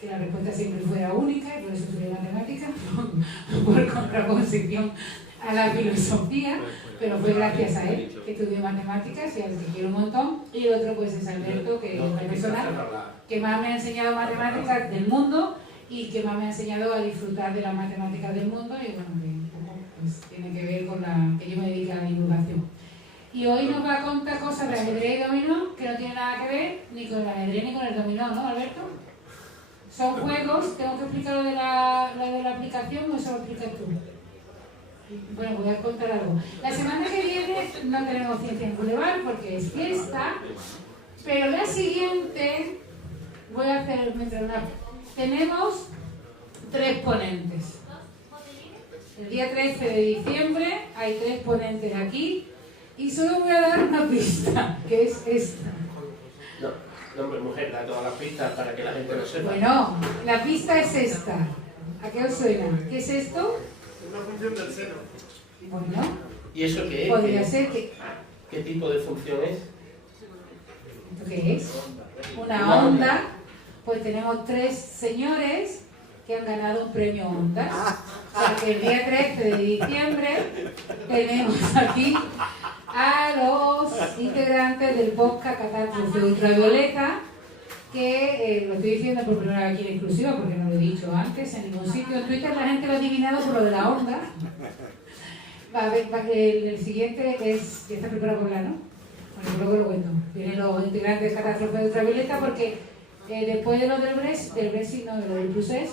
que la respuesta siempre fuera única, y por eso estudié matemáticas, por contraposición a la filosofía, pero fue gracias a él que estudié matemáticas y al que quiero un montón. Y el otro pues es Alberto, que es la persona que más me ha enseñado matemáticas del mundo y que más me ha enseñado a disfrutar de las matemáticas del mundo, y bueno, pues tiene que ver con la que yo me dedico a la divulgación. Y hoy nos va a contar cosas de ajedrez y dominó que no tienen nada que ver ni con el ajedrez ni con el dominó, ¿no, Alberto? Son juegos. ¿Tengo que explicar lo de la aplicación o eso lo explicas tú? Bueno, voy a contar algo. La semana que viene no tenemos Ciencia en Boulevard porque es fiesta, pero la siguiente voy a hacer tenemos 3 ponentes. El día 13 de diciembre hay 3 ponentes aquí y solo voy a dar una pista, que es esta. No, hombre, mujer, da todas las pistas para que la gente lo sepa. Bueno, la pista es esta. ¿A qué os suena? ¿Qué es esto? Una función del seno. Bueno, ¿Y eso qué es? podría ser que... ¿Qué tipo de función es? ¿Esto qué es? Una onda. Pues tenemos 3 señores que han ganado un premio Ondas. O sea que el día 13 de diciembre tenemos aquí a los integrantes del podcast Catástrofe Ultravioleta, que lo estoy diciendo por primera vez aquí en exclusiva porque no lo he dicho antes en ningún sitio. En Twitter la gente lo ha adivinado por lo de la onda. El siguiente es... ¿Ya está preparado con la, no? Bueno, luego lo cuento. Vienen los integrantes de Catástrofe Ultravioleta porque después de lo del Brexit, no, de lo del Procés,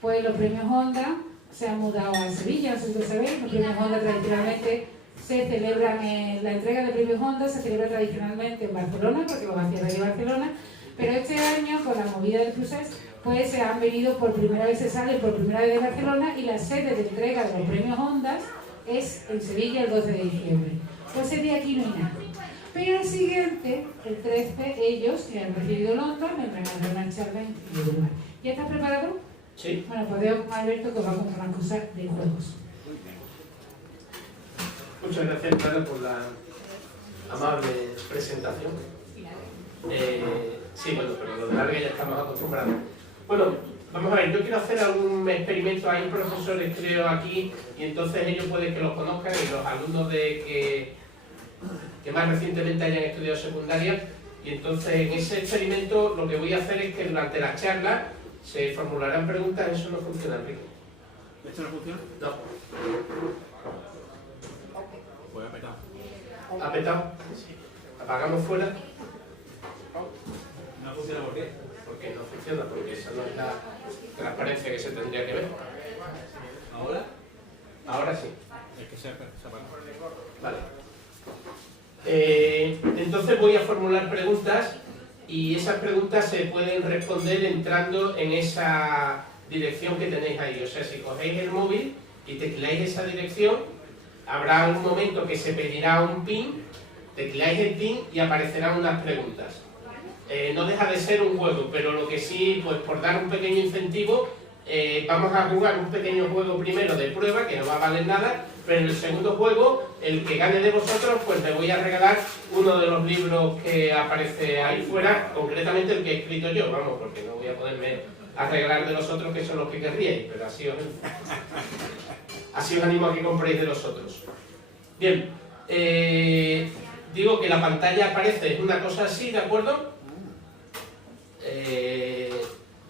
pues los premios Onda se han mudado a Sevilla, no sé si lo sabéis. Los premios Onda tradicionalmente se celebran, la entrega de premios Onda se celebra tradicionalmente en Barcelona, porque lo hacía Radio Barcelona, pero este año, con la movida del Procés, pues se han venido por primera vez, se sale por primera vez de Barcelona y la sede de entrega de los premios Ondas es en Sevilla el 12 de diciembre. Pues ese día aquí no hay nada. Pero el siguiente, el 13, ellos que han recibido el Onda me van a dar una charla en primer lugar. ¿Ya estás preparado? Sí. Bueno, pues veo con Alberto que os va a contar unas cosas de juegos. Muchas gracias, Clara, por la amable presentación. Sí, bueno, pero lo de larga ya estamos acostumbrados. Bueno, vamos a ver, yo quiero hacer algún experimento. Hay profesores, creo, aquí, y entonces ellos pueden que los conozcan, y los alumnos que más recientemente hayan estudiado secundaria. Y entonces en ese experimento lo que voy a hacer es que durante la charla se formularán preguntas. Eso no funciona, Enrique. ¿Esto no funciona? No. Pues apretado. ¿Ha petado? ¿Apagamos fuera? ¿No funciona por qué? Porque no funciona, porque esa no es la transparencia que se tendría que ver. ¿Ahora? Ahora sí. Es que se apaga. Vale. Entonces voy a formular preguntas y esas preguntas se pueden responder entrando en esa dirección que tenéis ahí. O sea, si cogéis el móvil y tecleáis esa dirección, habrá un momento que se pedirá un PIN, tecleáis el PIN y aparecerán unas preguntas. No deja de ser un juego, pero lo que sí, pues por dar un pequeño incentivo, vamos a jugar un pequeño juego primero de prueba, que no va a valer nada, pero en el segundo juego, el que gane de vosotros, pues le voy a regalar uno de los libros que aparece ahí fuera, concretamente el que he escrito yo, vamos, porque no voy a ponerme a regalar de los otros, que son los que querríais, pero así os animo a que compréis de los otros. Bien, digo que la pantalla aparece una cosa así, ¿de acuerdo?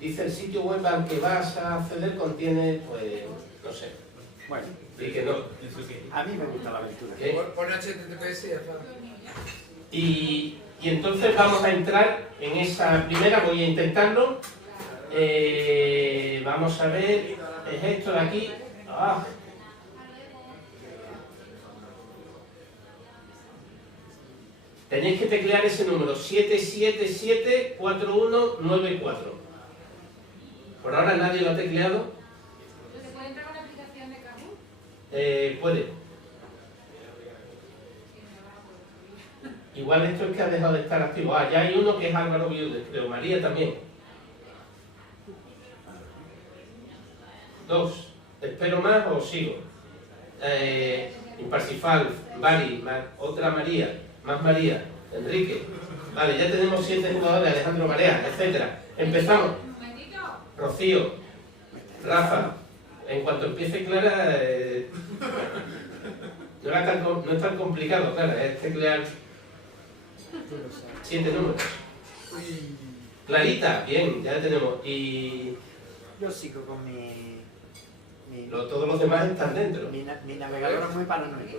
Dice el sitio web al que vas a acceder contiene, pues, no sé. Bueno, Y que no. a mí me gusta la aventura. Pon HTTPS y ya está. Y entonces vamos a entrar en esa primera, voy a intentarlo. Vamos a ver, es esto de aquí. Tenéis que teclear ese número, 7774194. Por ahora nadie lo ha tecleado. ¿Se puede entrar con la aplicación de Kahoot? Puede. Igual esto es que ha dejado de estar activo. Ya hay uno que es Álvaro Viudes, creo. María también. 2. ¿Espero más o sigo? Imparsifal, Bari, otra María, más María, Enrique. Vale, ya tenemos 7 jugadores, Alejandro Barea, etc. Empezamos. Un momentito. Rocío, Rafa, en cuanto empiece Clara, no es tan complicado, Clara, es teclear 7 números. Clarita, bien, ya tenemos. Y Yo sigo con mi todos los demás están dentro. mi navegador es muy paranoico.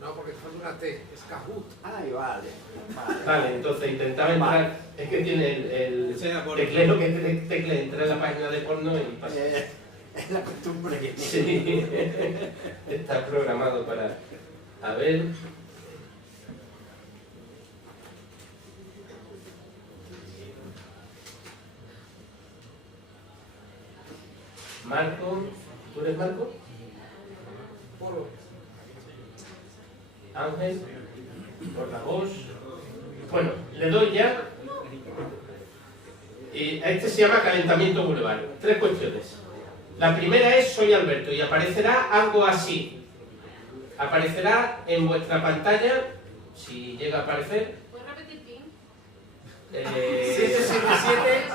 No, porque falta una T, es Kahoot. Ay, vale. Vale, entonces intentaba entrar, es que tiene el tecleo que tecle, entra en la página de porno y pasa. Es la costumbre que tiene. Sí, está programado para... A ver... Marco, ¿tú eres Marco? Polo. Ángel, por la voz. Bueno, le doy ya. Y a este se llama calentamiento boulevard. 3 cuestiones. La primera es soy Alberto y aparecerá algo así. Aparecerá en vuestra pantalla, si llega a aparecer. ¿Puedes repetir PIN? 777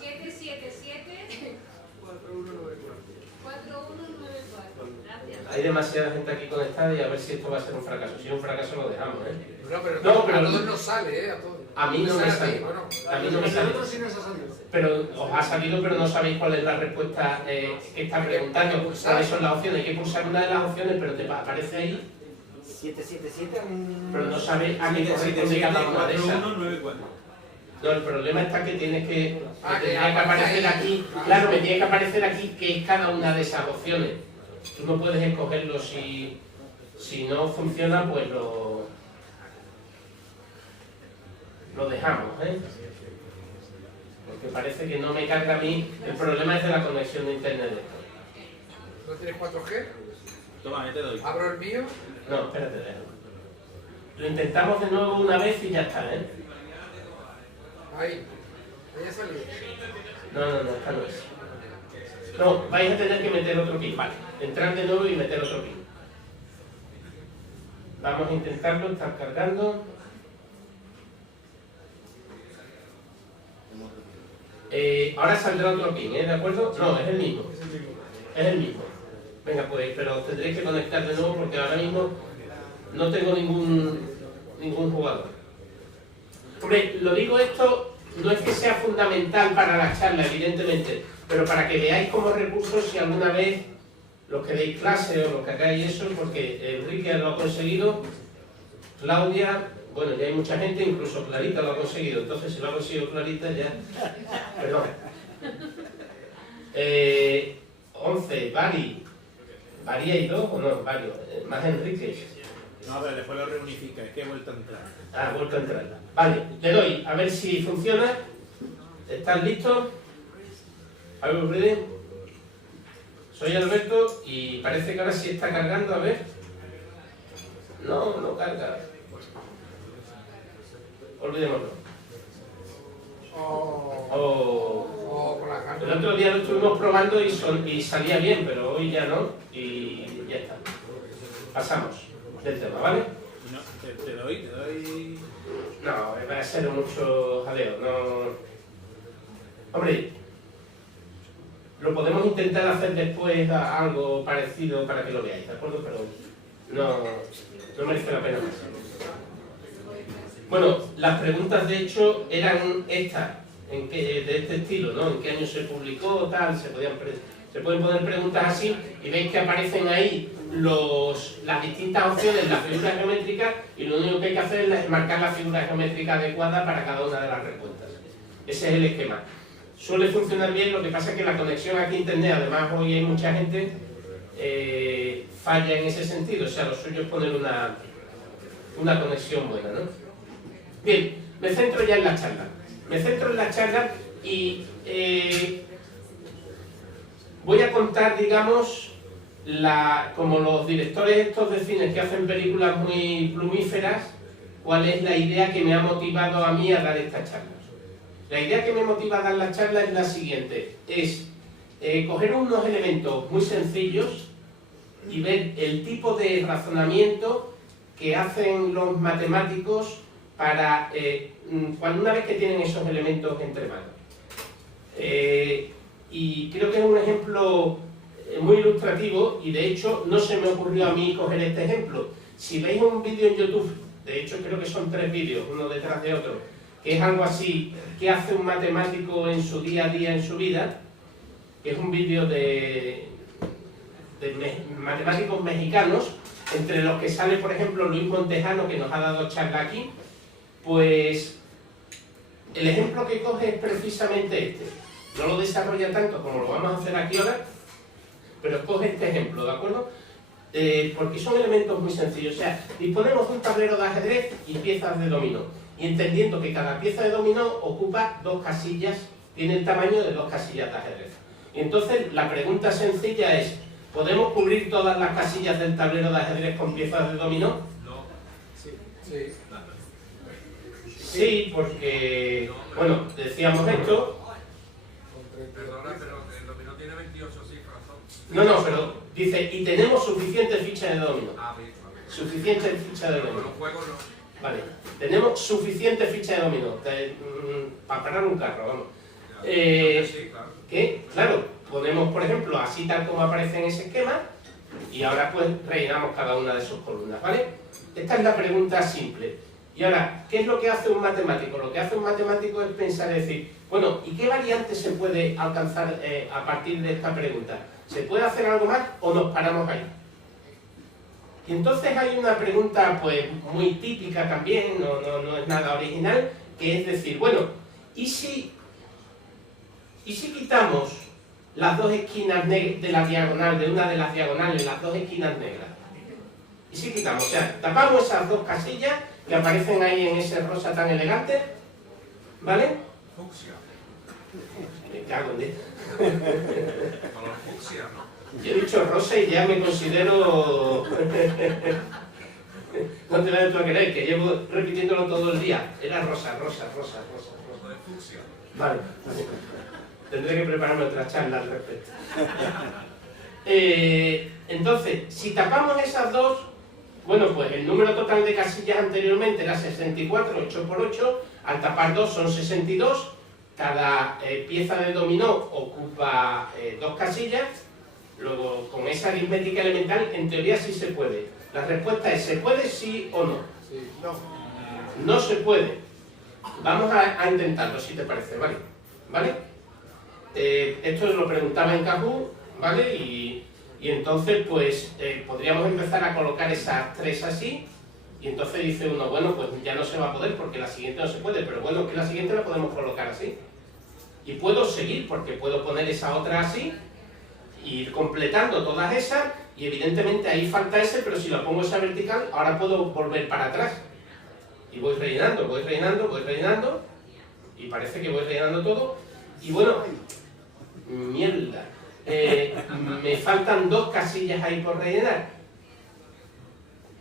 777 4194. Gracias. Hay demasiada gente aquí conectada y a ver si esto va a ser un fracaso. Si es un fracaso lo dejamos, ¿eh? No, pero, No, pero- a todos nos sale, a todos. A mí no me sale. Bueno, A mí no me sale. nosotros sí nos ha salido. Pero os ha salido, pero no sabéis cuál es la respuesta que está preguntando. ¿Cuáles son las opciones? Hay que pulsar una de las opciones, pero te aparece ahí, 777. pero no sabéis a qué corresponde cada una de esas. 4194. No, el problema está que tienes que... Ah, que que tendría que aparecer aparece aquí. ahí. Claro, me tiene que aparecer aquí qué es cada una de esas opciones. Tú no puedes escogerlo si no funciona, pues lo dejamos, ¿eh? Porque parece que no me carga a mí. El problema es de la conexión de internet de esto. ¿No tienes 4G? Toma, te doy. Abro el mío. No, espérate, déjalo. Lo intentamos de nuevo una vez y ya está, ¿eh? Ahí. Ahí ha salido. No, esta no es. No, vais a tener que meter otro pin. Vale, entrar de nuevo y meter otro pin. Vamos a intentarlo, estar cargando. Ahora saldrá otro pin, ¿eh? ¿De acuerdo? No, es el mismo. Es el mismo. Venga, pues, pero tendréis que conectar de nuevo porque ahora mismo no tengo ningún jugador. Hombre, lo digo esto, no es que sea fundamental para la charla, evidentemente, pero para que veáis como recurso si alguna vez los que deis clase o los que hagáis eso, porque Enrique lo ha conseguido, Claudia, bueno, ya hay mucha gente, incluso Clarita lo ha conseguido, entonces si lo ha conseguido Clarita ya... Perdón. 11, Vari hay 2 o no, varios, más Enrique. No, pero después lo reunifica, es que he vuelto a entrar. Ah, he vuelto a entrar. Vale, le doy, a ver si funciona. ¿Están listos? ¿Are you ready? Soy Alberto y parece que ahora sí está cargando, a ver. No carga. Olvidémoslo. Con la carta. El otro día lo estuvimos probando y salía bien, pero hoy ya no. Y ya está. Pasamos del tema, ¿vale? No, te doy. No, va a ser mucho jaleo, no... Hombre, lo podemos intentar hacer después algo parecido para que lo veáis, ¿de acuerdo? Pero no merece la pena más. Bueno, las preguntas de hecho eran estas, de este estilo, ¿no? ¿En qué año se publicó, tal? Se pueden poner preguntas así y veis que aparecen ahí las distintas opciones, las figuras geométricas, y lo único que hay que hacer es marcar la figura geométrica adecuada para cada una de las respuestas. Ese es el esquema. Suele funcionar bien, lo que pasa es que la conexión aquí a internet, además hoy hay mucha gente, falla en ese sentido, o sea, lo suyo es poner una conexión buena, ¿no? Bien, me centro ya en la charla. Me centro en la charla y voy a contar, digamos, como los directores estos de cine que hacen películas muy plumíferas, cuál es la idea que me ha motivado a mí a dar esta charla. La idea que me motiva a dar la charla es la siguiente, es coger unos elementos muy sencillos y ver el tipo de razonamiento que hacen los matemáticos para cuando una vez que tienen esos elementos entre manos. Y creo que es un ejemplo muy ilustrativo y de hecho no se me ocurrió a mí coger este ejemplo. Si veis un vídeo en YouTube, de hecho creo que son 3 vídeos, uno detrás de otro, que es algo así, ¿qué hace un matemático en su día a día, en su vida? Que es un vídeo de matemáticos mexicanos, entre los que sale, por ejemplo, Luis Montejano, que nos ha dado charla aquí. Pues el ejemplo que coge es precisamente este. No lo desarrolla tanto como lo vamos a hacer aquí ahora, pero coge este ejemplo, ¿de acuerdo? Porque son elementos muy sencillos. O sea, disponemos de un tablero de ajedrez y piezas de dominó. Y entendiendo que cada pieza de dominó ocupa 2 casillas, tiene el tamaño de 2 casillas de ajedrez. Y entonces la pregunta sencilla es, ¿podemos cubrir todas las casillas del tablero de ajedrez con piezas de dominó? No. Sí. Sí, porque, bueno, decíamos esto. Perdona, pero el dominó tiene 28 cifras, ¿no? No, pero dice, y tenemos suficiente ficha de dominó. Ah, bien, vale. Suficiente ficha de Pero con dominó. los juegos no. Vale, tenemos suficiente ficha de dominó para parar un carro, vamos. Sí, claro. Que, claro, ponemos, por ejemplo, así tal como aparece en ese esquema, y ahora pues rellenamos cada una de sus columnas, ¿vale? Esta es la pregunta simple. Y ahora, ¿qué es lo que hace un matemático? Lo que hace un matemático es pensar y decir, bueno, ¿y qué variante se puede alcanzar a partir de esta pregunta? ¿Se puede hacer algo más o nos paramos ahí? Y entonces hay una pregunta pues muy típica también, no es nada original, que es decir, bueno, ¿y si quitamos las 2 esquinas de la diagonal, de una de las diagonales, las 2 esquinas negras? ¿Y si quitamos? O sea, tapamos esas 2 casillas que aparecen ahí en ese rosa tan elegante, ¿vale? Fucsia. Me cago en Dios. Color fucsia, ¿no? Yo he dicho rosa y ya me considero... No te vayas tú a creer, que llevo repitiéndolo todo el día. Era rosa. Color de fucsia. Vale. Tendré que prepararme otra charla al respecto. Entonces, si tapamos esas 2, bueno, pues el número total de casillas anteriormente era 64, 8 por 8, al tapar 2 son 62, cada pieza de dominó ocupa 2 casillas, luego con esa aritmética elemental, en teoría sí se puede. La respuesta es, ¿se puede sí o no? Sí. No. No se puede. Vamos a intentarlo, si te parece, ¿vale? ¿Vale? Esto lo preguntaba en Kahoot, ¿vale? Y entonces, pues, podríamos empezar a colocar esas 3 así, y entonces dice uno, bueno, pues ya no se va a poder porque la siguiente no se puede, pero bueno, que la siguiente la podemos colocar así. Y puedo seguir, porque puedo poner esa otra así, e ir completando todas esas, y evidentemente ahí falta ese, pero si lo pongo esa vertical, ahora puedo volver para atrás. Y voy rellenando, y parece que voy rellenando todo, y bueno, mierda. Me faltan 2 casillas ahí por rellenar,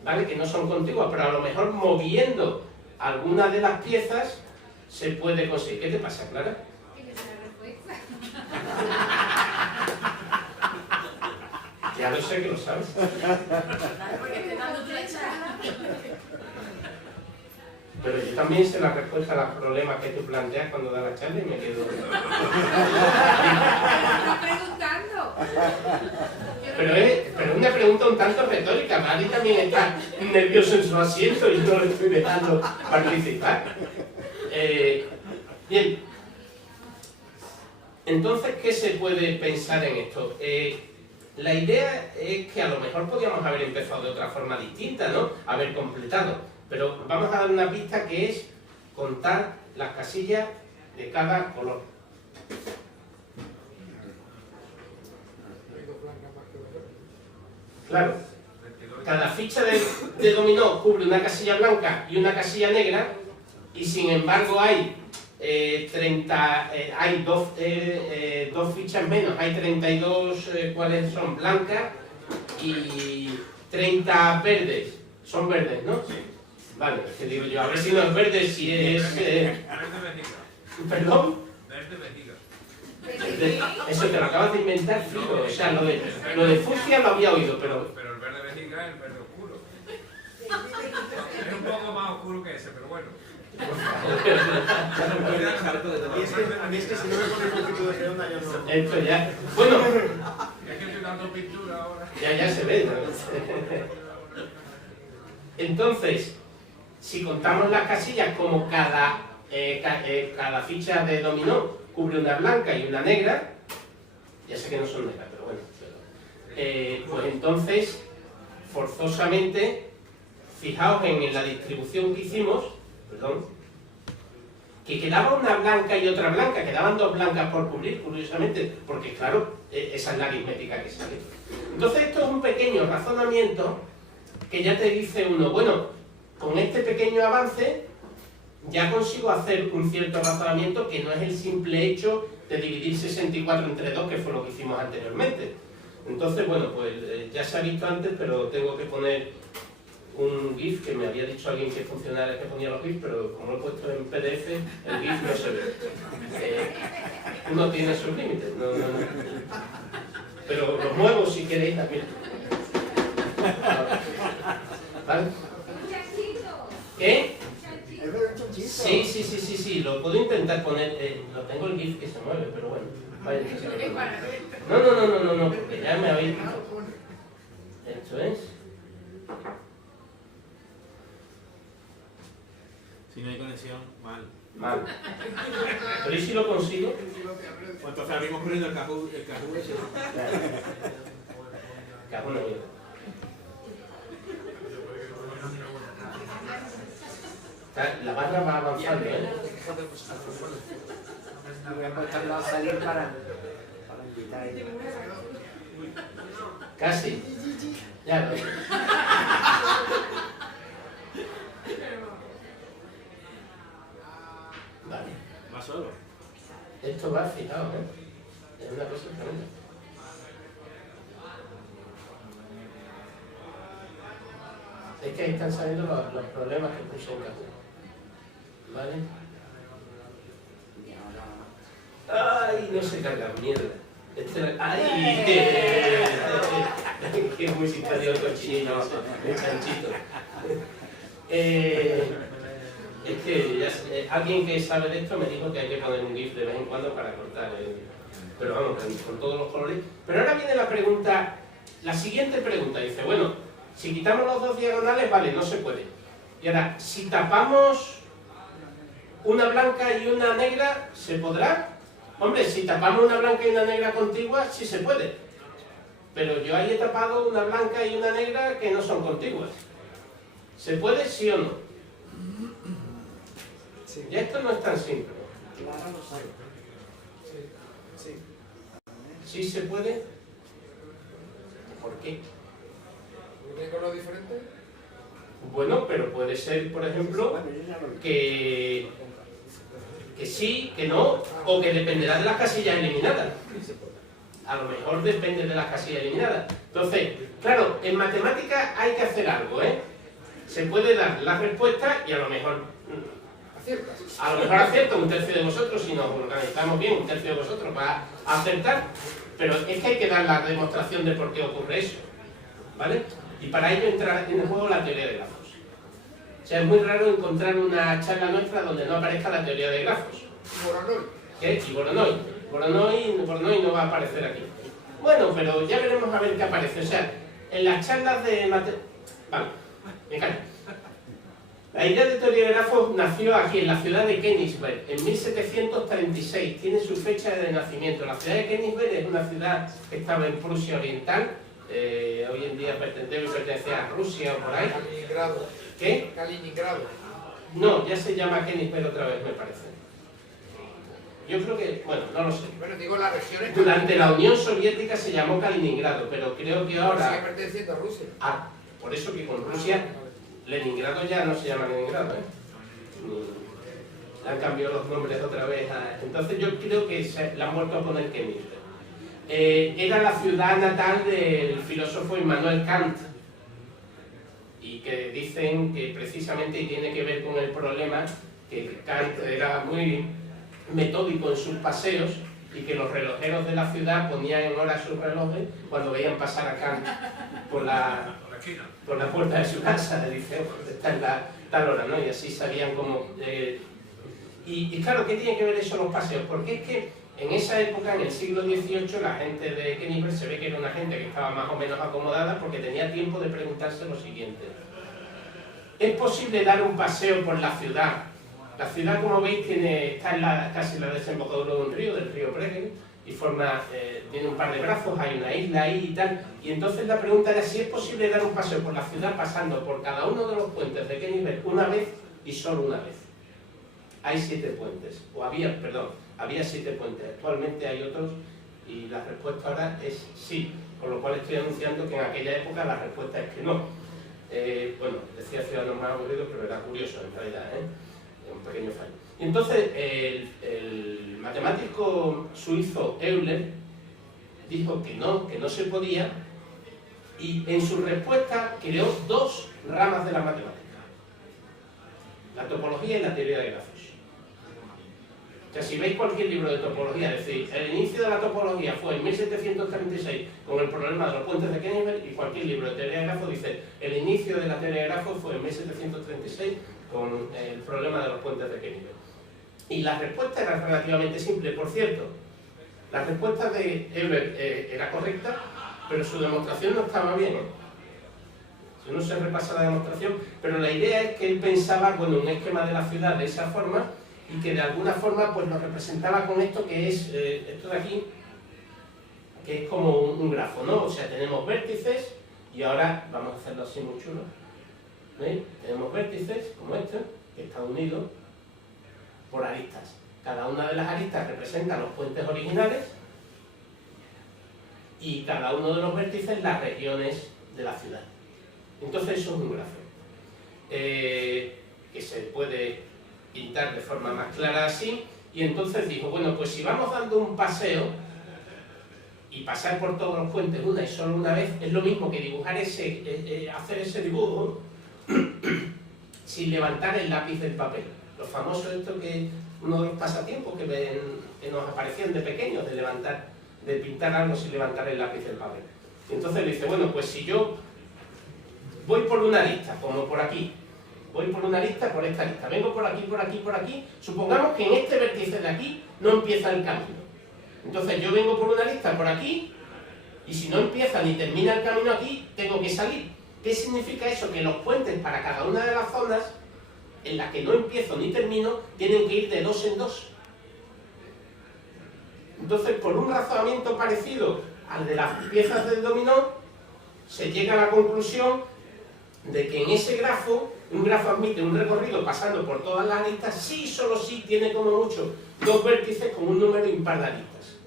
¿vale? Que no son contiguas, pero a lo mejor moviendo alguna de las piezas se puede conseguir. ¿Qué te pasa, Clara? Que es la respuesta. Ya lo sé que lo sabes. Porque te dando tu charla. Pero yo también sé la respuesta a los problemas que tú planteas cuando das la charla y me quedo... Estoy preguntando. Pero es una pregunta un tanto retórica. Mari también está nervioso en su asiento y no le estoy dejando participar. Bien. Entonces, ¿qué se puede pensar en esto? La idea es que a lo mejor podríamos haber empezado de otra forma distinta, ¿no? Haber completado. Pero vamos a dar una pista que es contar las casillas de cada color. Claro, cada ficha de dominó cubre una casilla blanca y una casilla negra, y sin embargo hay hay dos fichas menos, hay 32, ¿cuáles son? Blancas y 30 verdes. Son verdes, ¿no? Sí. Vale, es que digo yo, a ver si no es verde, si es... Verde vejiga. ¿Perdón? Verde vejiga. Eso te lo acabas de inventar, fijo. O sea, lo de fucsia lo había oído, pero... Pero el verde vejiga es el verde oscuro. Es un poco más oscuro que ese, pero bueno. A mí es que si no me pones un poquito de redonda yo no. Esto ya. Bueno, Es que estoy dando pintura ahora. ya se ve, ¿no? Entonces, si contamos las casillas como cada ficha de dominó cubre una blanca y una negra, ya sé que no son negras, pero bueno, pues entonces, forzosamente, fijaos en la distribución que hicimos, perdón, que quedaba una blanca y otra blanca, quedaban dos blancas por cubrir, curiosamente, porque claro, esa es la aritmética que sale. Entonces esto es un pequeño razonamiento que ya te dice uno, bueno, con este pequeño avance ya consigo hacer un cierto razonamiento que no es el simple hecho de dividir 64 entre 2, que fue lo que hicimos anteriormente. Entonces, bueno, pues ya se ha visto antes, pero tengo que poner un GIF que me había dicho alguien que funcionara, que ponía los GIF, pero como lo he puesto en PDF, el GIF no se ve. Uno tiene sus límites, no. Pero los muevo si queréis también. ¿Vale? ¿Qué? Sí, lo puedo intentar poner, lo tengo el GIF que se mueve, pero bueno. Vaya, no, porque ya me habéis dicho. Esto es. Si no hay conexión, Mal. Pero ¿y si lo consigo? Pues entonces abrimos corriendo el cajú ese. Cajo no veo. La barra va avanzando, ¿eh? Voy a apostarlo a salir para invitar. Casi. Ya lo Vale. Va solo. Esto va fijaos, ¿eh? Es una cosa tremenda. Es que ahí están saliendo los problemas que puse en casa. ¿Vale? ¡Ay! No se carga, mierda. ¡Ay! ¡Qué música dio el cochinillo ese, el chanchito! Es que alguien que sabe de esto me dijo que hay que poner un GIF de vez en cuando para cortar pero vamos, con todos los colores. Pero ahora viene la pregunta, la siguiente pregunta, dice, bueno, si quitamos los dos diagonales, vale, no se puede. Y ahora, si tapamos una blanca y una negra, ¿se podrá? Hombre, si tapamos una blanca y una negra contigua, sí se puede. Pero yo ahí he tapado una blanca y una negra que no son contiguas. ¿Se puede, sí o no? Sí. Ya esto no es tan simple. Claro, lo sé. Sí. ¿Sí se puede? ¿Por qué? ¿No tiene color diferente? Bueno, pero puede ser, por ejemplo, Bueno, yo ya lo vi. que sí, que no, o que dependerá de las casillas eliminadas. A lo mejor depende de las casillas eliminadas. Entonces, claro, en matemáticas hay que hacer algo, ¿eh? Se puede dar la respuesta y a lo mejor acierto un tercio de vosotros, si nos organizamos bien, un tercio de vosotros va a acertar, pero es que hay que dar la demostración de por qué ocurre eso, ¿vale? Y para ello entra en el juego la teoría de grafos. O sea, es muy raro encontrar una charla nuestra donde no aparezca la teoría de grafos. Voronoi. ¿Qué? Y Voronoi. Voronoi no va a aparecer aquí. Bueno, pero ya veremos a ver qué aparece. O sea, en las charlas de Vale, me callo. La idea de teoría de grafos nació aquí, en la ciudad de Königsberg, en 1736. Tiene su fecha de nacimiento. La ciudad de Königsberg es una ciudad que estaba en Prusia Oriental. Hoy en día debe pertenecer a Rusia o por ahí. Kaliningrado. ¿Qué? Kaliningrado. No, ya se llama Königsberg otra vez, me parece. Yo creo que, bueno, no lo sé. Bueno, digo la región es Durante la Unión Soviética se llamó Kaliningrado, pero creo que sigue ahora... perteneciendo a Rusia. Ah, por eso que con Rusia, Leningrado ya no se llama Leningrado, ¿eh? Le han cambiado los nombres otra vez. Entonces yo creo que le han vuelto a poner Königsberg. Era la ciudad natal del filósofo Immanuel Kant, y que dicen que precisamente tiene que ver con el problema que Kant era muy metódico en sus paseos y que los relojeros de la ciudad ponían en hora sus relojes cuando veían pasar a Kant por la esquina. por la puerta de su casa, dice, está en la tal hora, ¿no? Y así sabían cómo... Y claro, ¿qué tiene que ver eso los paseos? Porque es que en esa época, en el siglo XVIII, la gente de Kenigbert se ve que era una gente que estaba más o menos acomodada porque tenía tiempo de preguntarse lo siguiente. ¿Es posible dar un paseo por la ciudad? La ciudad, como veis, está en casi la desembocadura de un río, del río Bregen, y tiene un par de brazos, hay una isla ahí y tal. Y entonces la pregunta era si es posible dar un paseo por la ciudad pasando por cada uno de los puentes de Kenigbert una vez y solo una vez. Hay 7 puentes, había 7 puentes, actualmente hay otros y la respuesta ahora es sí, con lo cual estoy anunciando que en aquella época la respuesta es que no. Bueno, decía Ciudadanos Más Aburridos, pero era curioso en realidad, un pequeño fallo. Y entonces el matemático suizo Euler dijo que no se podía, y en su respuesta creó 2 ramas de la matemática: la topología y la teoría de grafos. O sea, si veis cualquier libro de topología, es decir, el inicio de la topología fue en 1736 con el problema de los puentes de Kenigbert, y cualquier libro de teoría de grafos dice el inicio de la teoría de grafos fue en 1736 con el problema de los puentes de Kenigbert. Y la respuesta era relativamente simple. Por cierto, la respuesta de Euler era correcta, pero su demostración no estaba bien. Si uno se repasa la demostración, pero la idea es que él pensaba, bueno, un esquema de la ciudad de esa forma, y que de alguna forma pues lo representaba con esto que es, esto de aquí, que es como un grafo, ¿no? O sea, tenemos vértices, y ahora vamos a hacerlo así muy chulo. ¿Veis? Tenemos vértices, como este, que está unido por aristas. Cada una de las aristas representa los puentes originales, y cada uno de los vértices las regiones de la ciudad. Entonces eso es un grafo. Que se puede pintar de forma más clara así, y entonces dijo, bueno, pues si vamos dando un paseo y pasar por todos los puentes una y solo una vez, es lo mismo que dibujar hacer ese dibujo sin levantar el lápiz del papel. Lo famoso esto que uno de los pasatiempos que nos aparecían de pequeños, de pintar algo sin levantar el lápiz del papel. Y entonces le dice, bueno, pues si yo voy por una lista, como por aquí, voy por una lista, por esta lista, vengo por aquí, por aquí, por aquí, supongamos que en este vértice de aquí no empieza el camino. Entonces yo vengo por una lista por aquí, y si no empieza ni termina el camino aquí, tengo que salir. ¿Qué significa eso? Que los puentes para cada una de las zonas en las que no empiezo ni termino, tienen que ir de 2 en 2. Entonces, por un razonamiento parecido al de las piezas del dominó, se llega a la conclusión de que en ese grafo, un grafo admite un recorrido pasando por todas las aristas, sí, solo sí, tiene como mucho 2 vértices con un número impar de aristas.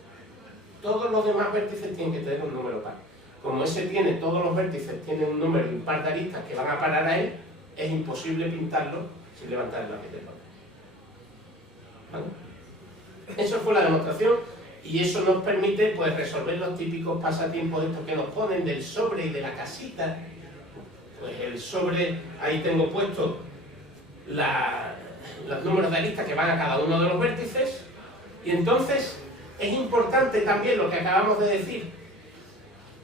Todos los demás vértices tienen que tener un número par. Como ese tiene, todos los vértices tienen un número impar de aristas que van a parar a él, es imposible pintarlo sin levantar el lápiz del papel. ¿Vale? Eso fue la demostración, y eso nos permite pues resolver los típicos pasatiempos estos que nos ponen del sobre y de la casita. Pues el sobre, ahí tengo puesto los números de aristas que van a cada uno de los vértices, y entonces es importante también lo que acabamos de decir.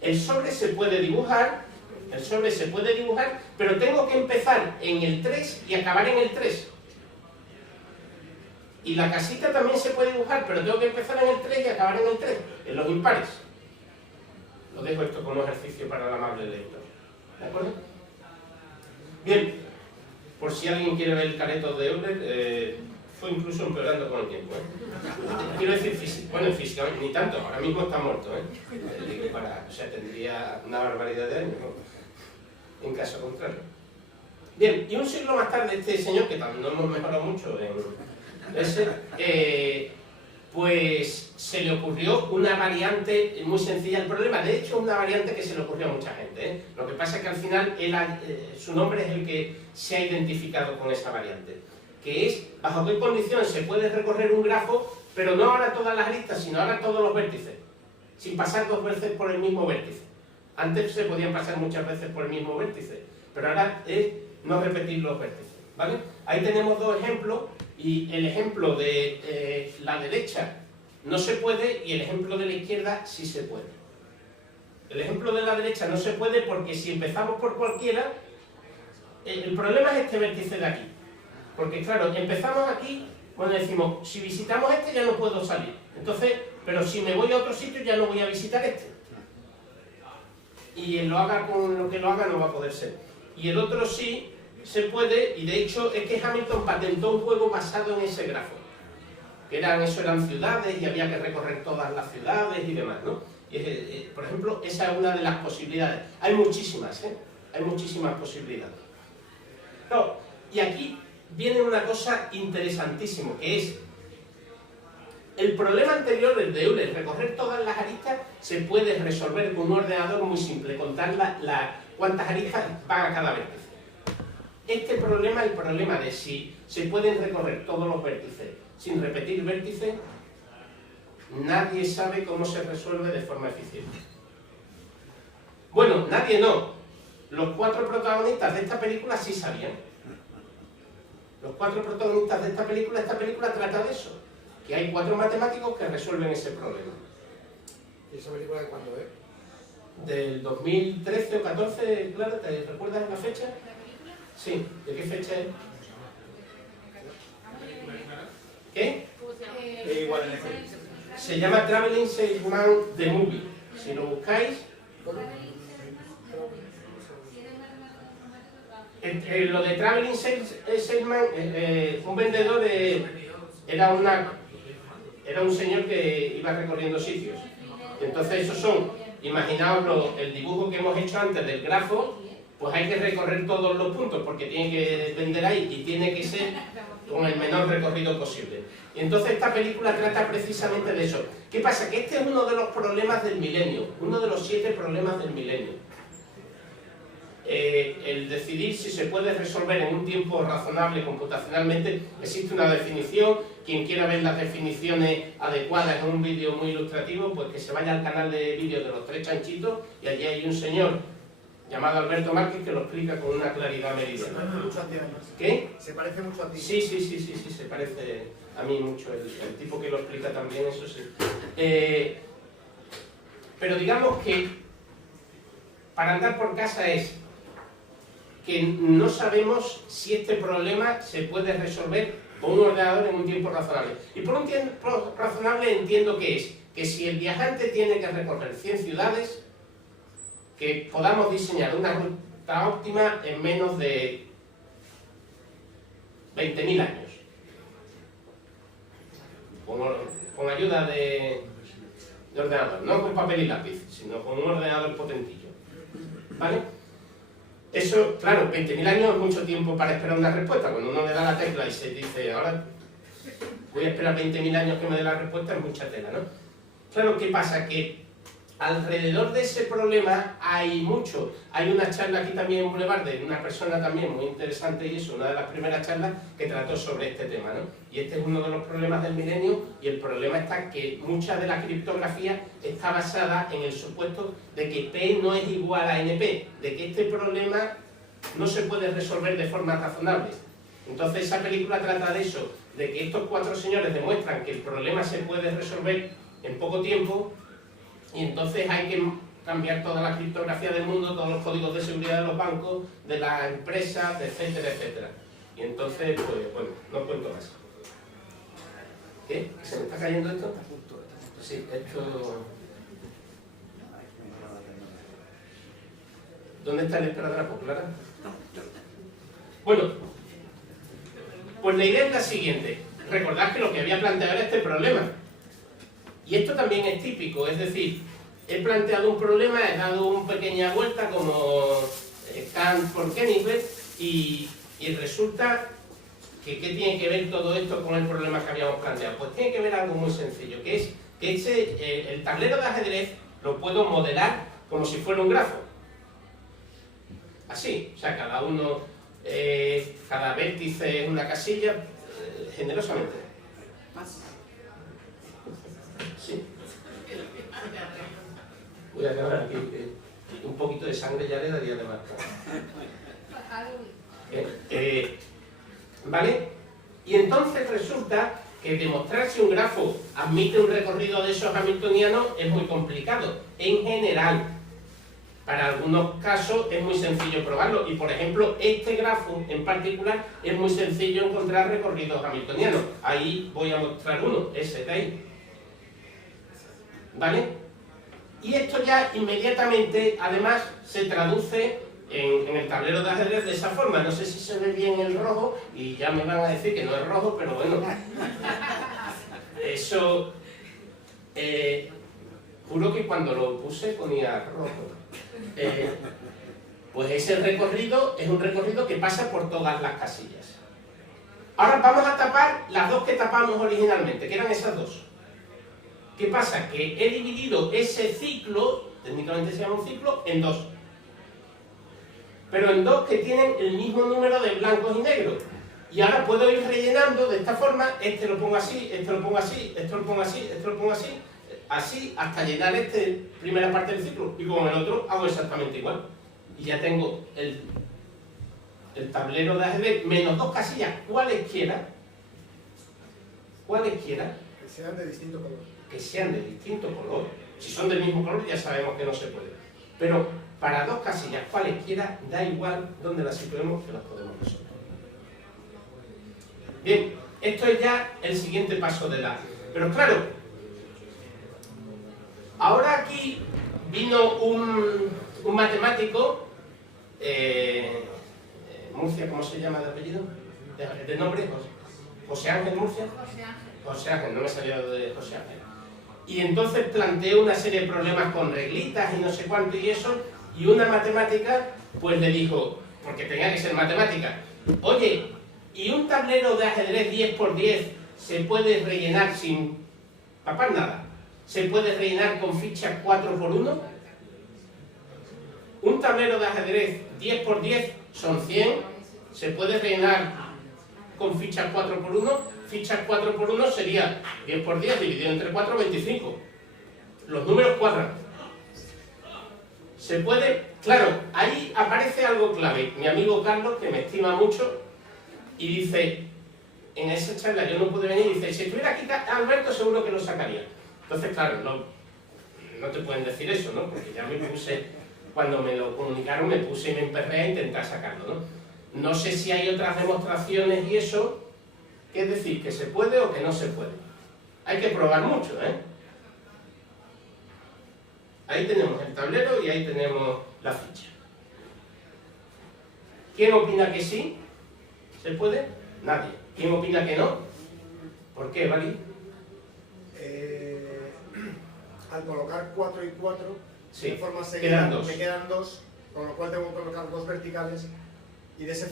El sobre se puede dibujar, pero tengo que empezar en el 3 y acabar en el 3. Y la casita también se puede dibujar, pero tengo que empezar en el 3 y acabar en el 3, en los impares. Lo dejo esto como ejercicio para el amable lector. ¿De acuerdo? Bien, por si alguien quiere ver el careto de Euler, fue incluso empeorando con el tiempo. Quiero decir, en física, ni tanto, ahora mismo está muerto. O sea, tendría una barbaridad de años, ¿no? En caso contrario. Bien, y un siglo más tarde, este señor, que también no hemos mejorado mucho en ese, pues se le ocurrió una variante muy sencilla al problema. De hecho, una variante que se le ocurrió a mucha gente. Lo que pasa es que al final su nombre es el que se ha identificado con esa variante, que es bajo qué condiciones se puede recorrer un grafo, pero no ahora todas las aristas, sino ahora todos los vértices, sin pasar 2 veces por el mismo vértice. Antes se podían pasar muchas veces por el mismo vértice, pero ahora es no repetir los vértices, ¿vale? Ahí tenemos 2 ejemplos, y el ejemplo de la derecha no se puede, y el ejemplo de la izquierda sí se puede. El ejemplo de la derecha no se puede porque si empezamos por cualquiera, el problema es este vértice de aquí. Porque claro, empezamos aquí, cuando decimos, si visitamos este ya no puedo salir. Entonces, pero si me voy a otro sitio ya no voy a visitar este. Y lo haga con lo que lo haga no va a poder ser. Y el otro sí se puede, y de hecho es que Hamilton patentó un juego basado en ese grafo. Que eran ciudades y había que recorrer todas las ciudades y demás, ¿no? Y, por ejemplo, esa es una de las posibilidades. Hay muchísimas, ¿eh? Hay muchísimas posibilidades. No, y aquí viene una cosa interesantísima, que es el problema anterior, el de Euler, recorrer todas las aristas, se puede resolver con un ordenador muy simple, contar cuántas aristas van a cada vértice. Este problema, el problema de si se pueden recorrer todos los vértices sin repetir vértices, nadie sabe cómo se resuelve de forma eficiente. Bueno, nadie no. Los 4 protagonistas de esta película sí sabían. Los 4 protagonistas de esta película trata de eso. Que hay 4 matemáticos que resuelven ese problema. ¿Y esa película de cuándo es? Del 2013 o 14, claro, ¿te recuerdas la fecha? Sí, ¿de qué fecha es? ¿Qué? Igual en efecto. Se llama Traveling Salesman The Movie. Si lo buscáis, lo de Traveling Salesman, un vendedor era un señor que iba recorriendo sitios. Entonces esos son, imaginaos el dibujo que hemos hecho antes del grafo, pues hay que recorrer todos los puntos porque tiene que vender ahí y tiene que ser con el menor recorrido posible. Y entonces esta película trata precisamente de eso. ¿Qué pasa? Que este es uno de los problemas del milenio, uno de los 7 problemas del milenio. El decidir si se puede resolver en un tiempo razonable computacionalmente. Existe una definición. Quien quiera ver las definiciones adecuadas en un vídeo muy ilustrativo, pues que se vaya al canal de vídeos de los 3 chanchitos, y allí hay un señor llamado Alberto Márquez que lo explica con una claridad meridiana. ¿Qué? Se parece mucho a ti. Sí, se parece a mí mucho el tipo que lo explica también, eso sí. Pero digamos que para andar por casa es que no sabemos si este problema se puede resolver con un ordenador en un tiempo razonable. Y por un tiempo razonable entiendo que es que si el viajante tiene que recorrer 100 ciudades, que podamos diseñar una ruta óptima en menos de 20.000 años. Con ayuda de ordenador, no con papel y lápiz, sino con un ordenador potentillo. ¿Vale? Eso, claro, 20.000 años es mucho tiempo para esperar una respuesta. Cuando uno le da la tecla y se dice, ahora voy a esperar 20.000 años que me dé la respuesta, es mucha tela, ¿no? Claro, ¿qué pasa? Que alrededor de ese problema hay mucho. Hay una charla aquí también en Boulevard de una persona también muy interesante, y eso, una de las primeras charlas que trató sobre este tema, ¿no? Y este es uno de los problemas del milenio, y el problema está que mucha de la criptografía está basada en el supuesto de que P no es igual a NP, de que este problema no se puede resolver de forma razonable. Entonces esa película trata de eso, de que estos 4 señores demuestran que el problema se puede resolver en poco tiempo, y entonces hay que cambiar toda la criptografía del mundo, todos los códigos de seguridad de los bancos, de las empresas, etcétera, etcétera. Y entonces, pues bueno, no cuento más. ¿Qué? ¿Se me está cayendo esto? Sí, esto... ¿Dónde está el esparadrapo, Clara? Bueno, pues la idea es la siguiente. Recordad que lo que había planteado era este problema. Y esto también es típico, es decir, he planteado un problema, he dado una pequeña vuelta como Kant por Königsberg y resulta que ¿qué tiene que ver todo esto con el problema que habíamos planteado? Pues tiene que ver algo muy sencillo, que es que el tablero de ajedrez lo puedo modelar como si fuera un grafo. Así, o sea, cada vértice es una casilla, generosamente. Sí. Voy a acabar aquí. Un poquito de sangre ya le daría de marca. ¿Vale? Y entonces resulta que demostrar si un grafo admite un recorrido de esos hamiltonianos es muy complicado. En general, Para algunos casos es muy sencillo probarlo y, por ejemplo, este grafo en particular es muy sencillo encontrar recorridos hamiltonianos. Ahí voy a mostrar uno, ese de ahí. ¿Vale? Y esto ya inmediatamente, además, se traduce en el tablero de ajedrez de esa forma. No sé si se ve bien el rojo y ya me van a decir que no es rojo, pero bueno. Eso... juro que cuando lo puse ponía rojo. Pues ese recorrido es un recorrido que pasa por todas las casillas. Ahora vamos a tapar las dos que tapamos originalmente, que eran esas dos. ¿Qué pasa? Que he dividido ese ciclo, técnicamente se llama un ciclo, en dos. Pero en dos que tienen el mismo número de blancos y negros. Y ahora puedo ir rellenando de esta forma, este lo pongo así, este lo pongo así, este lo pongo así, este lo pongo así, así hasta llenar primera parte del ciclo. Y con el otro hago exactamente igual. Y ya tengo el tablero de ajedrez menos dos casillas, cualesquiera. Que sean de distinto color. Que sean de distinto color. Si son del mismo color ya sabemos que no se puede. Pero para dos casillas cualesquiera da igual donde las situemos que las podemos resolver. Bien, esto es ya el siguiente paso de la... Pero claro, ahora aquí vino un matemático, Murcia, ¿cómo se llama de apellido? ¿De nombre? José Ángel Murcia. José Ángel, no me salió de José Ángel. Y entonces planteó una serie de problemas con reglitas y no sé cuánto y eso, y una matemática pues le dijo, porque tenía que ser matemática, oye, ¿y un tablero de ajedrez 10×10 se puede rellenar sin papar nada? ¿Se puede rellenar con fichas 4×1? Un tablero de ajedrez 10×10 son 100, se puede rellenar con fichas 4×1. Fichas 4×1 sería 10×10 dividido entre 4, 25. Los números cuadran. Se puede... Claro, ahí aparece algo clave. Mi amigo Carlos, que me estima mucho, y dice, en esa charla yo no pude venir, y dice, si estuviera aquí Alberto seguro que lo sacaría. Entonces, claro, no te pueden decir eso, ¿no? Porque ya me puse, cuando me lo comunicaron, me puse y me emperré a intentar sacarlo, ¿no? No sé si hay otras demostraciones y eso, es decir, que se puede o que no se puede. Hay que probar mucho, ¿eh? Ahí tenemos el tablero y ahí tenemos la ficha. ¿Quién opina que sí? ¿Se puede? Nadie. ¿Quién opina que no? ¿Por qué, Vali? Al colocar 4 y 4, Sí, de forma quedan seguida, dos. me quedan 2, con lo cual tengo que colocar 2 verticales, y de ese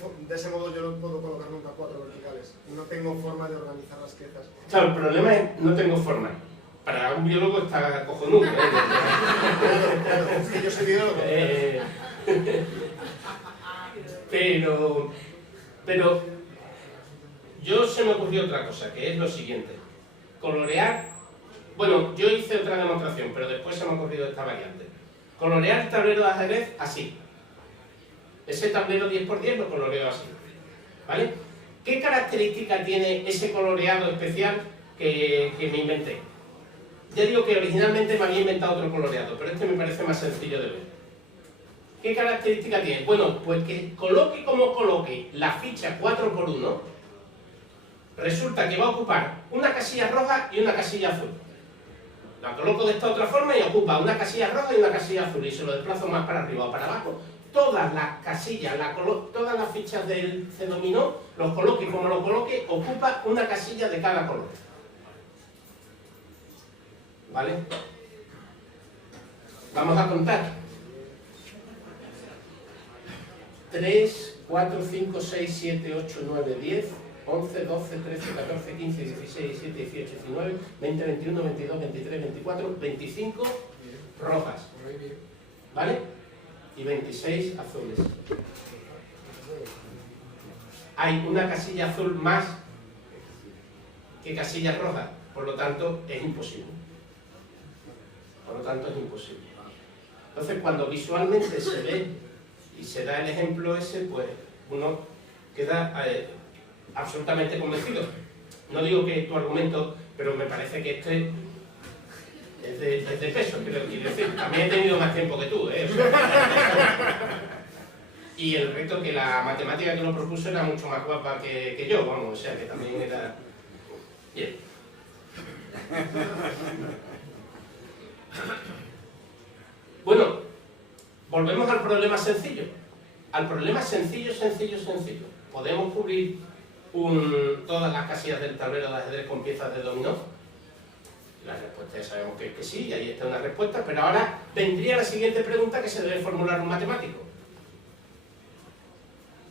modo yo no puedo colocar nunca 4 verticales. No tengo forma de organizar las piezas. Claro, el problema es no tengo forma. Para un biólogo está cojonudo, ¿eh? Es que yo soy biólogo. Pero yo se me ocurrió otra cosa, que es lo siguiente. Colorear... Bueno, yo hice otra demostración, pero después se me ha ocurrido esta variante. Colorear el tablero de ajedrez así. Ese tablero 10×10 lo coloreo así. ¿Vale? ¿Qué característica tiene ese coloreado especial que me inventé? Ya digo que originalmente me había inventado otro coloreado, pero este me parece más sencillo de ver. ¿Qué característica tiene? Bueno, pues que coloque como coloque la ficha 4×1, resulta que va a ocupar una casilla roja y una casilla azul. La coloco de esta otra forma y ocupa una casilla roja y una casilla azul, y se lo desplazo más para arriba o para abajo. Todas las casillas, todas las fichas del C dominó, los coloque como lo coloque, ocupa una casilla de cada color. ¿Vale? Vamos a contar. 3, 4, 5, 6, 7, 8, 9, 10, 11, 12, 13, 14, 15, 16, 17, 18, 19, 20, 21, 22, 23, 24, 25 rojas. ¿Vale? Y 26 azules. Hay una casilla azul más que casillas rojas, por lo tanto es imposible. Entonces, cuando visualmente se ve y se da el ejemplo ese, pues uno queda absolutamente convencido. No digo que tu argumento, pero me parece que este Es de peso, quiero decir. También he tenido más tiempo que tú, ¿eh? O sea, y el reto, que la matemática que lo propuso era mucho más guapa que yo, vamos, o sea, que también era... Bien. Bueno, volvemos al problema sencillo. Al problema sencillo. ¿Podemos cubrir todas las casillas del tablero de ajedrez con piezas de dominó? La respuesta ya sabemos que sí, y ahí está una respuesta, pero ahora vendría la siguiente pregunta que se debe formular un matemático.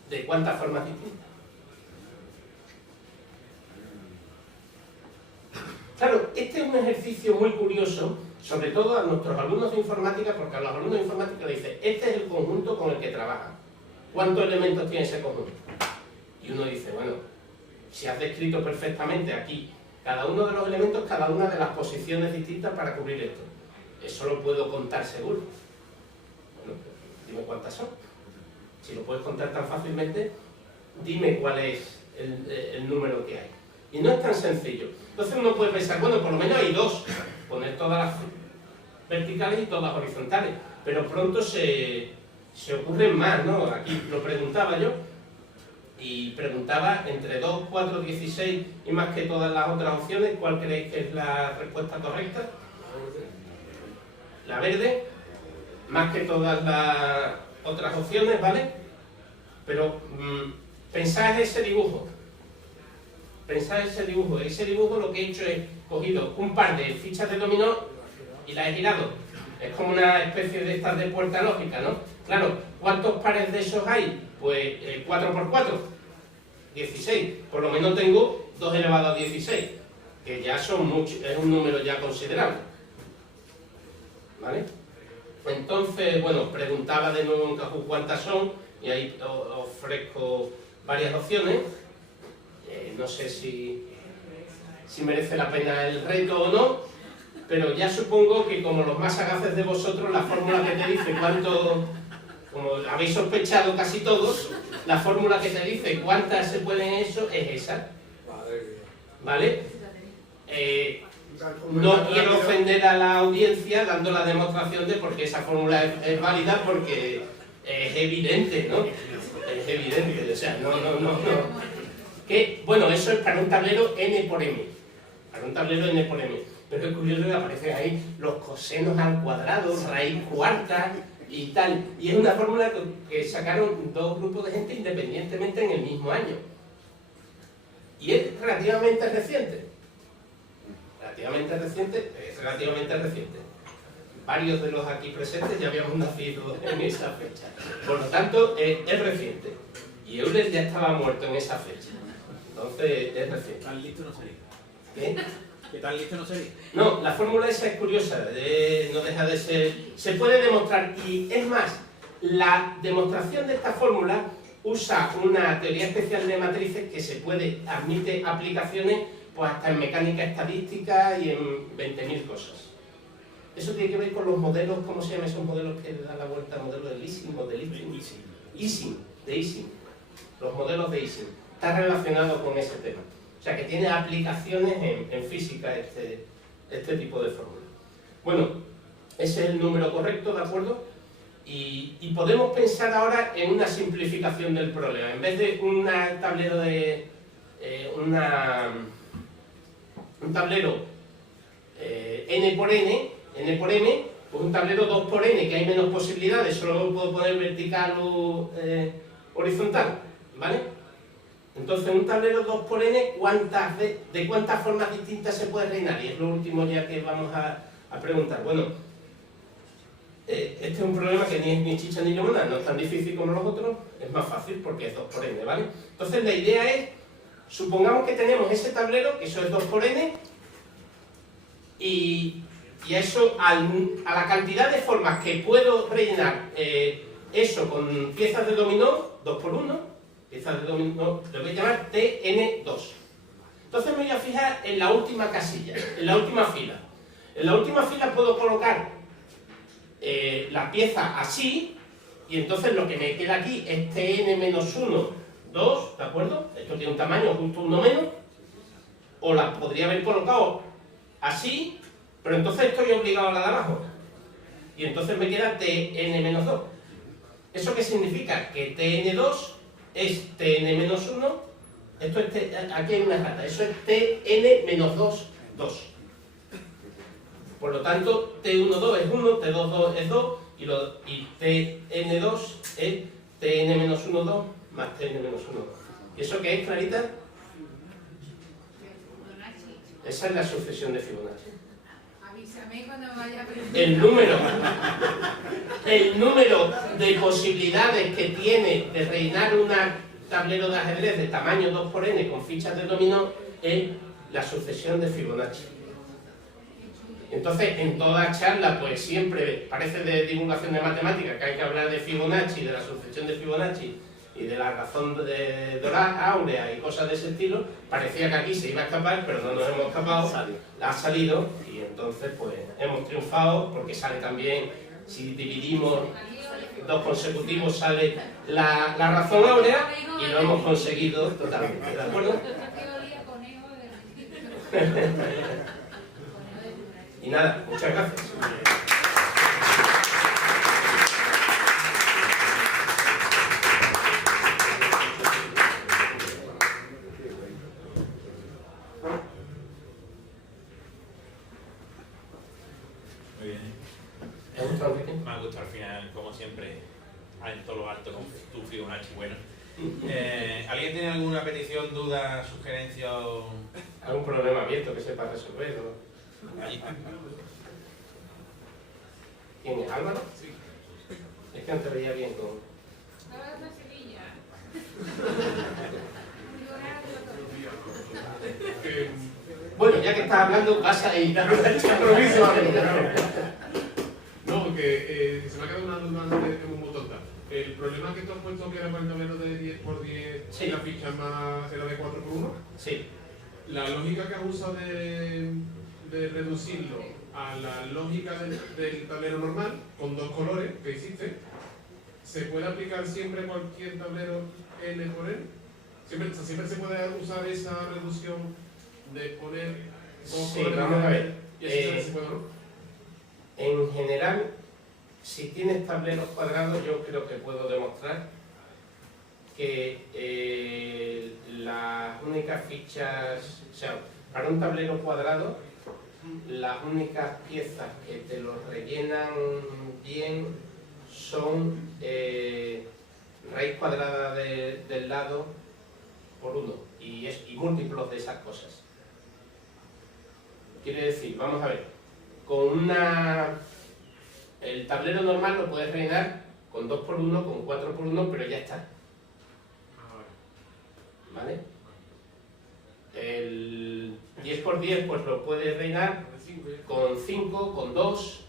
¿De cuántas formas distintas? Claro, este es un ejercicio muy curioso, sobre todo a nuestros alumnos de informática, porque a los alumnos de informática le dice, este es el conjunto con el que trabajan. ¿Cuántos elementos tiene ese conjunto? Y uno dice, bueno, si has descrito perfectamente aquí cada uno de los elementos, cada una de las posiciones distintas para cubrir esto. Eso lo puedo contar seguro. Bueno, dime cuántas son. Si lo puedes contar tan fácilmente, dime cuál es el número que hay. Y no es tan sencillo. Entonces uno puede pensar, bueno, por lo menos hay dos. Poner todas las verticales y todas horizontales. Pero pronto se ocurren más, ¿no? Aquí lo preguntaba yo. Y preguntaba entre 2, 4, 16 y más que todas las otras opciones, ¿cuál creéis que es la respuesta correcta? La verde, más que todas las otras opciones, ¿vale? Pero pensad ese dibujo. Ese dibujo lo que he hecho es cogido un par de fichas de dominó y las he girado. Es como una especie de estas de puerta lógica, ¿no? Claro, ¿cuántos pares de esos hay? Pues 4 por 4, 16. Por lo menos tengo 2 elevado a 16, que ya son muchos, es un número ya considerable. ¿Vale? Entonces, bueno, preguntaba de nuevo en Kahoot cuántas son, y ahí os ofrezco varias opciones. No sé si merece la pena el reto o no, pero ya supongo que como los más sagaces de vosotros, la fórmula que te dice cuánto... Como habéis sospechado casi todos, la fórmula que te dice cuántas se pueden eso es esa. ¿Vale? No quiero ofender a la audiencia dando la demostración de por qué esa fórmula es válida, porque es evidente, ¿no? Es evidente, o sea, no. Que, bueno, eso es para un tablero n por m. Para un tablero n por m. Pero es curioso que aparecen ahí los cosenos al cuadrado, raíz cuarta... y tal, y es una fórmula que sacaron dos grupos de gente independientemente en el mismo año, y es relativamente reciente, varios de los aquí presentes ya habíamos nacido en esa fecha, por lo tanto es reciente, y Euler ya estaba muerto en esa fecha, entonces es reciente. ¿Tan listo no sería? ¿Qué? ¿Qué tan listo no sería? No, la fórmula esa es curiosa, no deja de ser... Se puede demostrar, y es más, la demostración de esta fórmula usa una teoría especial de matrices que admite aplicaciones pues hasta en mecánica estadística y en 20.000 cosas. Eso tiene que ver con los modelos, ¿cómo se llaman esos modelos que dan la vuelta al modelo de Ising o de Ising? De Ising. Los modelos de Ising. Está relacionado con ese tema. O sea, que tiene aplicaciones en física este tipo de fórmula. Bueno, ese es el número correcto, ¿de acuerdo? Y podemos pensar ahora en una simplificación del problema. En vez de un tablero un tablero n por m, pues un tablero 2 por n, que hay menos posibilidades, solo puedo poner vertical o horizontal, ¿vale? Entonces, un tablero 2 por n, ¿de cuántas formas distintas se puede reinar? Y es lo último ya que vamos a preguntar. Bueno, este es un problema que ni es ni chicha ni limonada, no es tan difícil como los otros, es más fácil porque es 2 por n, ¿vale? Entonces, la idea es, supongamos que tenemos ese tablero, que eso es 2 por n, y a eso, a la cantidad de formas que puedo rellenar eso con piezas de dominó, 2 por 1, piezas de dominó, lo voy a llamar Tn2. Entonces me voy a fijar en la última casilla, en la última fila. En la última fila puedo colocar la pieza así, y entonces lo que me queda aquí es Tn-1, 2, ¿de acuerdo? Esto tiene un tamaño justo 1 menos, o la podría haber colocado así, Pero entonces estoy obligado a la de abajo. Y entonces me queda Tn-2. ¿Eso qué significa? Que Tn2 es Tn-1. Esto es aquí hay una rata. Eso es Tn-2, 2. Por lo tanto, T12 es 1, T22 es 2 y Tn2 es Tn-1, 2 más Tn-1, 2. ¿Y eso qué es, Clarita? Esa es la sucesión de Fibonacci. Avísame cuando vaya a El número de posibilidades que tiene de rellenar un tablero de ajedrez de tamaño 2 por n con fichas de dominó es la sucesión de Fibonacci. Entonces, en toda charla, pues siempre parece de divulgación de matemáticas que hay que hablar de Fibonacci, de la sucesión de Fibonacci y de la razón de áurea y cosas de ese estilo. Parecía que aquí se iba a escapar, pero no nos hemos escapado, ha salido y entonces pues hemos triunfado porque sale también, si dividimos 2 consecutivos sale la razón áurea y lo hemos conseguido totalmente, ¿de acuerdo? Y nada, muchas gracias. Muy bien. ¿Te ha gustado, Enrique? Me ha gustado al final, como siempre, en todo lo alto con tu Fibonacci, bueno. ¿Alguien tiene alguna petición, duda, sugerencia o...? ¿Algún problema abierto que sepa resolver? ¿O? Allí. ¿Quién es? ¿Álvaro? Sí. Es que no te veía bien con... Estaba en Sevilla. Bueno, ya que estás hablando, vas a editar un compromiso. No, porque se me ha quedado una duda en un botón tal. El problema que tú has puesto que era para el tablero de 10 por 10 sí. Y la ficha más era de 4 por 1. Sí. La lógica que has usado de reducirlo a la lógica del tablero normal, con 2 colores que hiciste, ¿se puede aplicar siempre a cualquier tablero N por N? ¿Siempre se puede usar esa reducción de poner 2 Sí, colores? vamos a ver. ¿Y así se puede o no? En general, si tienes tableros cuadrados, yo creo que puedo demostrar que las únicas fichas, o sea, para un tablero cuadrado, las únicas piezas que te lo rellenan bien son raíz cuadrada del lado por 1 y múltiplos de esas cosas. Quiere decir, vamos a ver, con el tablero normal lo puedes rellenar con 2 por 1, con 4 por 1, pero ya está. ¿Vale? El 10 por 10 pues lo puedes rellenar con 5, con 2,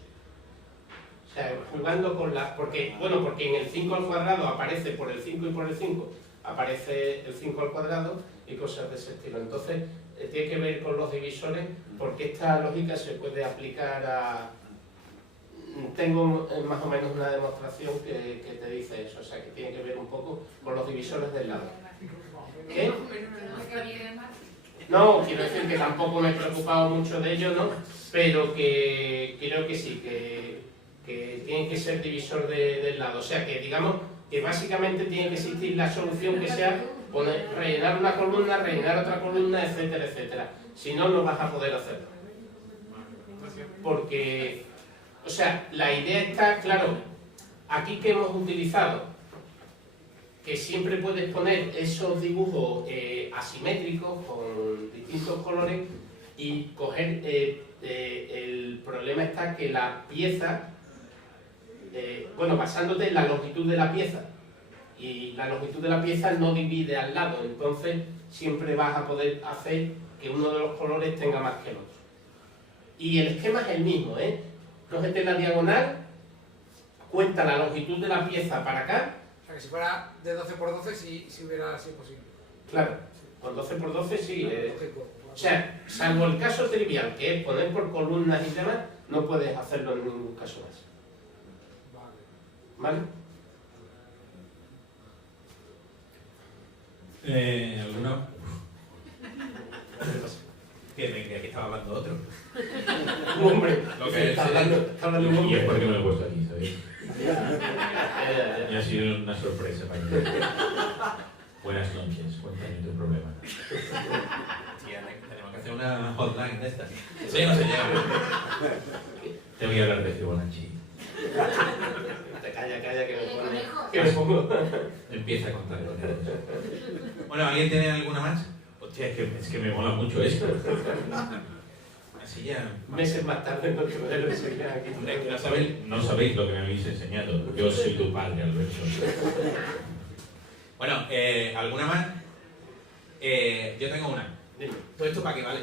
o sea, jugando con las... Porque en el 5 al cuadrado aparece por el 5 y por el 5, aparece el 5 al cuadrado y cosas de ese estilo. Entonces, tiene que ver con los divisores, porque esta lógica se puede aplicar a... Tengo más o menos una demostración que te dice eso, o sea, que tiene que ver un poco con los divisores del lado. ¿Qué? No, quiero decir que tampoco me he preocupado mucho de ello, ¿no? Pero que creo que sí, que tiene que ser divisor del lado. O sea, que digamos que básicamente tiene que existir la solución que sea rellenar una columna, rellenar otra columna, etcétera, etcétera. Si no, no vas a poder hacerlo. Porque, o sea, la idea está, claro, aquí que hemos utilizado, que siempre puedes poner esos dibujos asimétricos con distintos colores y coger, el problema está que la pieza, basándote en la longitud de la pieza, y la longitud de la pieza no divide al lado, entonces siempre vas a poder hacer que uno de los colores tenga más que el otro. Y el esquema es el mismo, cógete la diagonal, cuenta la longitud de la pieza para acá. O sea, que si fuera de 12 por 12 sí hubiera sido posible. Claro, con 12 por 12 sí. Lógico. O sea, salvo el caso trivial, que es poner por columnas y demás, no puedes hacerlo en ningún caso más. ¿Vale? ¿Alguna? Que me creía que estaba hablando otro. Hombre, Lo que está hablando un y es hombre. porque me lo he puesto aquí, ¿sabéis? Y ha sido una sorpresa para mí. Buenas noches, cuéntame tu problema. Tía, tenemos que hacer una hotline de estas. Sí, no se llama. Te voy a hablar de Fibonacci. Calla, que me pongo. Empieza a contar con ellos. Bueno, ¿alguien tiene alguna más? Hostia, es que me mola mucho esto. Así ya... Meses más tarde no te voy a enseñar aquí. Hombre, que no sabéis lo que me habéis enseñado. Yo soy tu padre, Alberto. Bueno, ¿alguna más? Yo tengo una. Dime. ¿Todo esto para qué vale?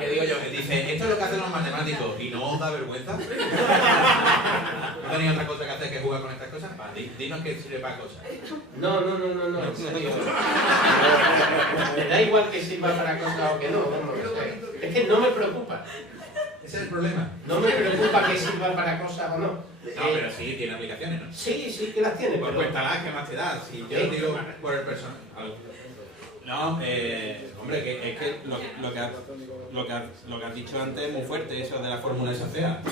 ¿Qué digo yo? Dice, esto es lo que hacen los matemáticos y no os da vergüenza. ¿No tenéis otra cosa que hacer que jugar con estas cosas? Va, dinos que sirve para cosas. No, en serio. Me da igual que sirva para cosas o que no. Es que no me preocupa. Ese es el problema. No me preocupa que sirva para cosas o no. No, pero sí, tiene aplicaciones, ¿no? Sí que las tiene. Pues pero... cuéntalas, ¿qué más te da? Si yo digo por el personal. No, hombre, que es que lo que has dicho antes es muy fuerte, eso de la fórmula esa fea.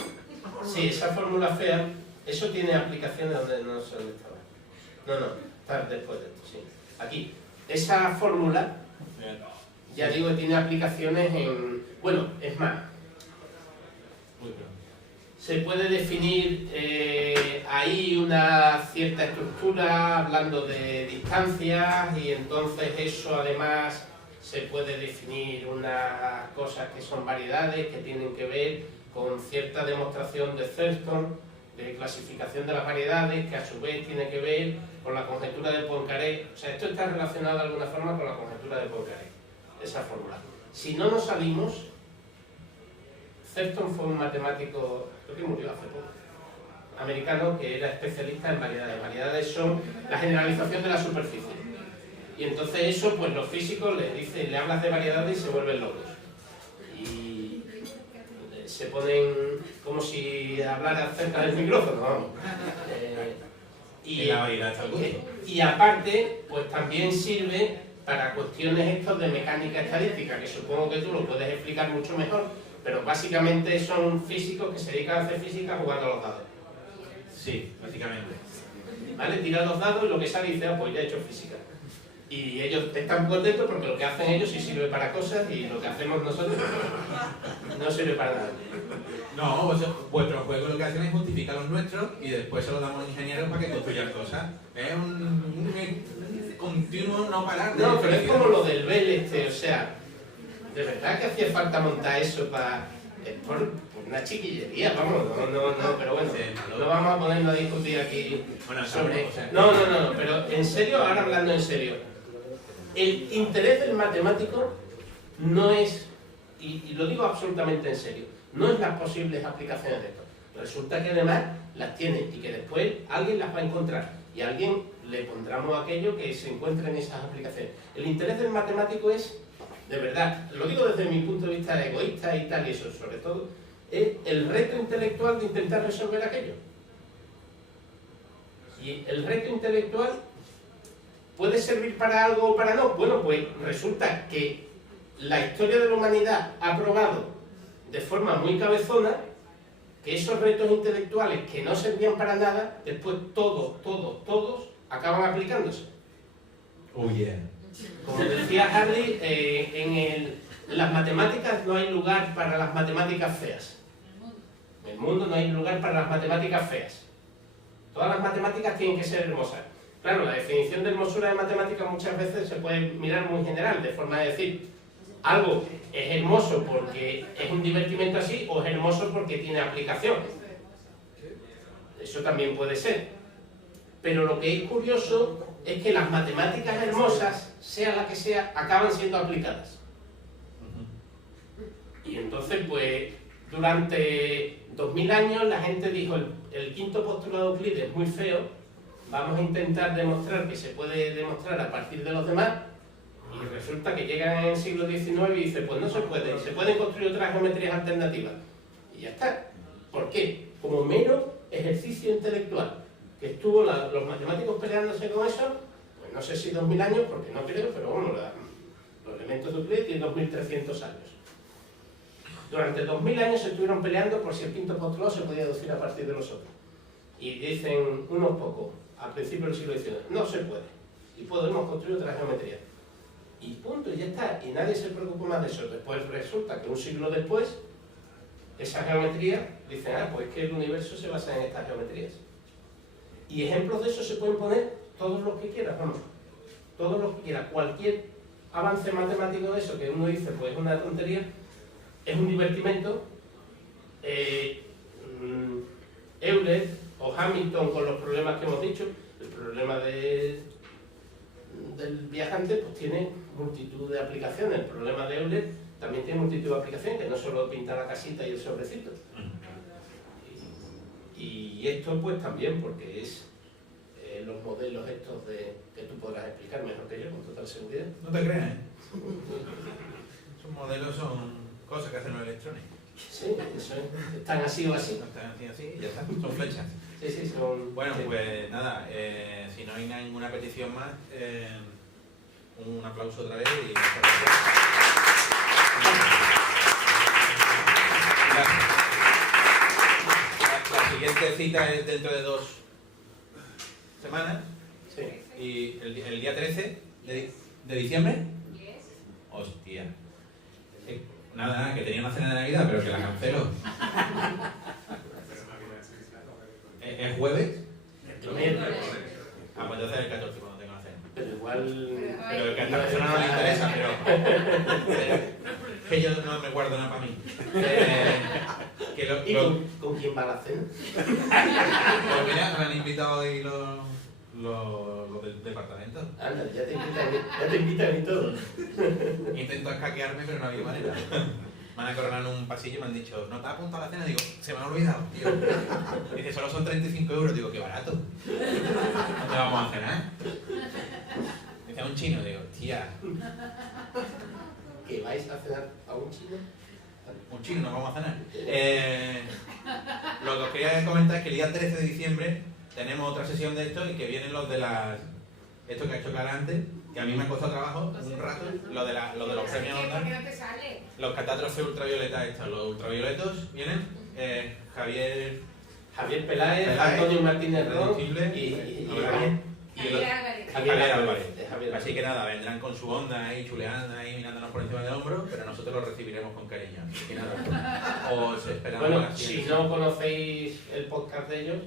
Sí, esa fórmula fea, eso tiene aplicaciones donde no sé dónde estaba. No, está después de esto, sí. Aquí, esa fórmula, ya digo que tiene aplicaciones en... Bueno, es más, se puede definir ahí una cierta estructura hablando de distancias y entonces eso además se puede definir unas cosas que son variedades que tienen que ver con cierta demostración de Thurston, de clasificación de las variedades, que a su vez tiene que ver con la conjetura de Poincaré. O sea, esto está relacionado de alguna forma con la conjetura de Poincaré, esa fórmula. Si no nos salimos, Thurston fue un matemático, creo que murió hace poco, americano, que era especialista en variedades. Variedades son la generalización de la superficie. Y entonces eso, pues los físicos le hablas de variedades y se vuelven locos. Y se ponen como si hablaran cerca del micrófono, vamos. Y aparte, pues también sirve para cuestiones estos de mecánica estadística, que supongo que tú lo puedes explicar mucho mejor, pero básicamente son físicos que se dedican a hacer física jugando a los dados. Sí, básicamente. ¿Vale? Tiran los dados y lo que sale dice, ah, pues ya he hecho física. Y ellos están contentos porque lo que hacen ellos sí sirve para cosas y lo que hacemos nosotros no sirve para nada. No, vuestros juegos lo que hacen es justificar los nuestros y después se los damos a los ingenieros para que construyan cosas. Es un continuo no parar de... No, pero es como lo del Bell o sea, de verdad que hacía falta montar eso para... por una chiquillería, vamos, no, pero bueno, no vamos a ponernos a discutir aquí sobre... No, pero en serio, ahora hablando en serio, el interés del matemático no es, y lo digo absolutamente en serio, no es las posibles aplicaciones de esto. Resulta que además las tiene y que después alguien las va a encontrar y a alguien le pondremos aquello que se encuentre en esas aplicaciones. El interés del matemático es, de verdad, lo digo desde mi punto de vista egoísta y tal, y eso sobre todo, es el reto intelectual de intentar resolver aquello. Y el reto intelectual puede servir para algo o para no. Bueno, pues resulta que la historia de la humanidad ha probado de forma muy cabezona que esos retos intelectuales que no servían para nada, después todos acaban aplicándose. Oh yeah. Como decía Harley, en las matemáticas no hay lugar para las matemáticas feas. En el mundo no hay lugar para las matemáticas feas. Todas las matemáticas tienen que ser hermosas. Claro, la definición de hermosura de matemáticas muchas veces se puede mirar muy general, de forma de decir, algo es hermoso porque es un divertimento así, o es hermoso porque tiene aplicación. Eso también puede ser. Pero lo que es curioso es que las matemáticas hermosas, sea la que sea, acaban siendo aplicadas. Y entonces, pues, durante 2000 años la gente dijo, el quinto postulado de Euclides es muy feo, vamos a intentar demostrar que se puede demostrar a partir de los demás, y resulta que llegan en el siglo XIX y dicen, pues no se puede, se pueden construir otras geometrías alternativas. Y ya está. ¿Por qué? Como mero ejercicio intelectual, que estuvo los matemáticos peleándose con eso, pues no sé si 2000 años, porque no creo, pero bueno, los elementos de Euclides tienen 2300 años. Durante 2000 años se estuvieron peleando por si el quinto postulado se podía deducir a partir de los otros. Y dicen unos pocos, al principio del siglo XIX, no se puede. Y podemos construir otra geometría. Y punto, y ya está. Y nadie se preocupó más de eso. Después resulta que un siglo después, esa geometría, dicen, pues es que el universo se basa en estas geometrías. Y ejemplos de eso se pueden poner todos los que quieras, vamos. Todos los que quieras. Cualquier avance matemático de eso que uno dice, pues es una tontería, es un divertimento. Euler o Hamilton con los problemas que hemos dicho, el problema del viajante pues tiene multitud de aplicaciones. El problema de Euler también tiene multitud de aplicaciones, que no solo pintar la casita y el sobrecito. Y esto pues también, porque es los modelos estos que tú podrás explicar mejor que yo, con total seguridad. No te creas, ¿eh? Esos modelos son cosas que hacen los electrones. Sí, eso es. Están así o así. Están así y ya está, son flechas. Sí, son... Bueno, pues nada, si no hay ninguna petición más, un aplauso otra vez y muchas gracias. La siguiente cita es dentro de 2 semanas. Sí. Y el día 13 de diciembre. Hostia. Nada, que tenía una cena de Navidad, pero que la cancelo. ¿Es jueves? Lo miércoles. Pues entonces el 14 cuando tengo la cena. Pero igual... Pero el que a esta persona no le interesa, pero que yo no me guardo nada para mí. ¿Y con quién va la cena? Pues mira, me han invitado hoy los del departamento. Anda, ya te invitan y todo. Intento escaquearme, pero no ha habido manera. Me han acorralado en un pasillo y me han dicho, ¿no te has apuntado a la cena? Digo, se me ha olvidado, tío. Dice, solo son 35 euros. Digo, qué barato. ¿Dónde vamos a cenar? Dice, a un chino. Digo, tía. ¿Que vais a cenar a un chino? Un chino, no vamos a cenar. Lo que os quería comentar es que el día 13 de diciembre tenemos otra sesión de esto y que vienen los de esto que ha hecho Clara antes, que a mí me ha costado trabajo un rato, lo de los premios ¿Por qué Ondas, no te sale? los catástrofes ultravioletas estos. Los ultravioletos vienen Javier Peláez, Antonio Martínez Ron y Javier Álvarez. Así que nada, vendrán con su onda ahí, chuleando ahí, mirándonos por encima del hombro, pero nosotros los recibiremos con cariño. Así que nada, os esperamos. Bueno, si no conocéis el podcast de ellos,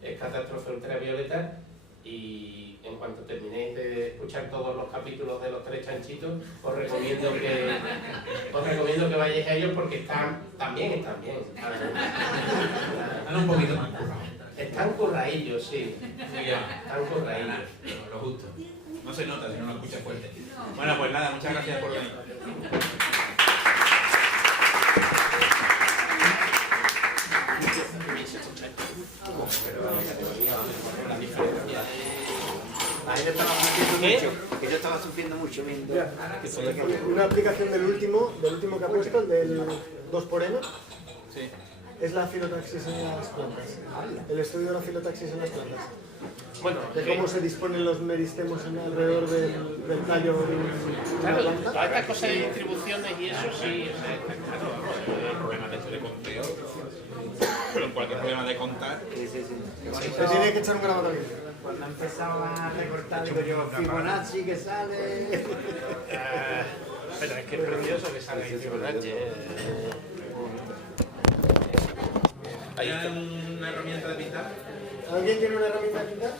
es Catástrofe Ultravioleta, y en cuanto terminéis de escuchar todos los capítulos de Los Tres Chanchitos, os recomiendo que vayáis a ellos porque están bien. Están un poquito más currados. Están curraillos, sí. Están curraillos. Lo justo. No se nota si no lo escuchas fuerte. Bueno, pues nada, muchas gracias por venir. Que yo estaba sufriendo mucho viendo. Una aplicación del último que ha puesto, el del 2×N, Sí. es la filotaxis en las plantas. El estudio de la filotaxis en las plantas. Bueno, De cómo se disponen los meristemos alrededor del tallo de una claro, planta. todas estas cosas de distribuciones y eso sí, El problema de conteo, pero cualquier problema de contar. Se tiene que echar un grabado aquí. Cuando empezaba a recortar, digo yo, Fibonacci que sale. pero es que es precioso que salga ahí Fibonacci. ¿Hay una herramienta de pintar? ¿Alguien tiene una herramienta de pintar?